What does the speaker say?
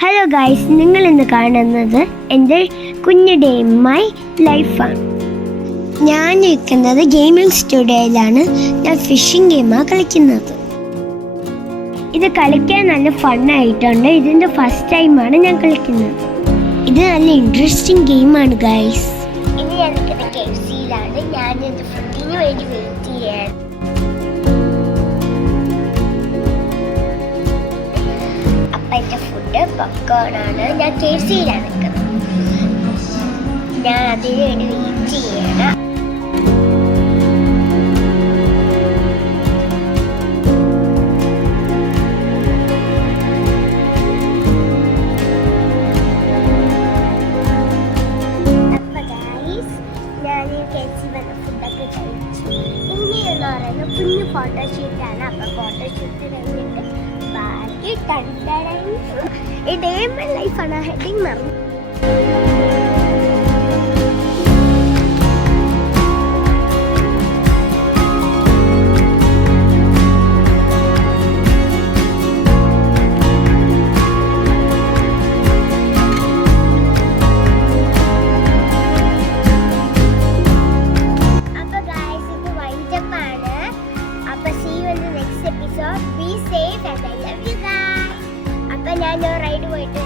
Hello guys, നിങ്ങൾ ഇന്ന് കാണുന്നത് എൻ്റെ കുഞ്ഞു ഡേ ഇൻ മൈ ലൈഫാണ്. ഞാൻ നിൽക്കുന്നത് ഗെയിമിംഗ് സ്റ്റുഡിയോയിലാണ്. ഞാൻ ഫിഷിംഗ് ഗെയിമാണ് കളിക്കുന്നത്. ഇത് കളിക്കാൻ നല്ല ഫണ്ണായിട്ടുണ്ട്. ഇതിൻ്റെ ഫസ്റ്റ് ടൈമാണ് ഞാൻ കളിക്കുന്നത്. ഇത് നല്ല ഇൻട്രസ്റ്റിംഗ് ഗെയിമാണ് ഗൈസ്. ഇനി ഞാൻ നിൽക്കുന്നത് KFC-യിലാണ്. ഞാൻ എൻ്റെ ഫുഡിന് വേണ്ടി വെയിറ്റ് ചെയ്യാൻ. എൻ്റെ ഫുഡ് പോപ്കോണാണ്. ഞാൻ KFC-യിലാണ് നിൽക്കുന്നത്. ഞാൻ അതിന് വേണ്ടി വെയിറ്റ് ചെയ്യണം. അപ്പോൾ ഗൈസ്, ഞാൻ KFC വന്ന ഫുഡൊക്കെ കഴിച്ചു. ഇനിയെന്ന് പറയുന്നത് കുഞ്ഞു ഫോട്ടോഷൂട്ടാണ്. അപ്പോൾ ഫോട്ടോഷൂട്ട് കഴിഞ്ഞിട്ട് ബാക്കി ഈ ഡേ ഇൻ മൈ ലൈഫാണ്. ഹെഡിങ് മറന്നു. അപ്പോൾ ഗൈസ്, ഇത് വൈൻഡപ്പ് ആണ്. അപ്പോൾ see you in the next episode. Be safe and I love you guys. അപ്പോൾ ഞാൻ റൈഡ് പോയിട്ട്